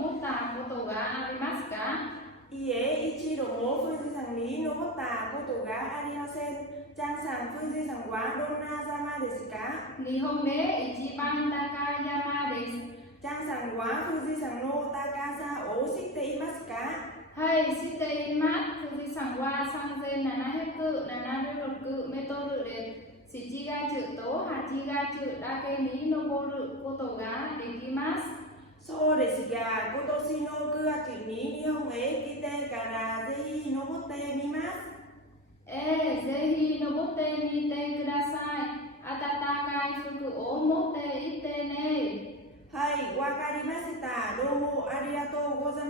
思ったことがありますか？いえ、一度も富士山に登ったことがありません。ジャンさん、富士山はどんな山ですか？日本で一番高い山です。ジャンさんは富士山の高さを知っていますか？はい、知っています。富士山は3776メートルで、7月と8月だけに登ることができます。そうですが、今年の9月に日本へ来てからぜひ登ってみます。ぜひ登ってみてください。暖かい服を持っていってね。はい、わかりました。どうもありがとうございました。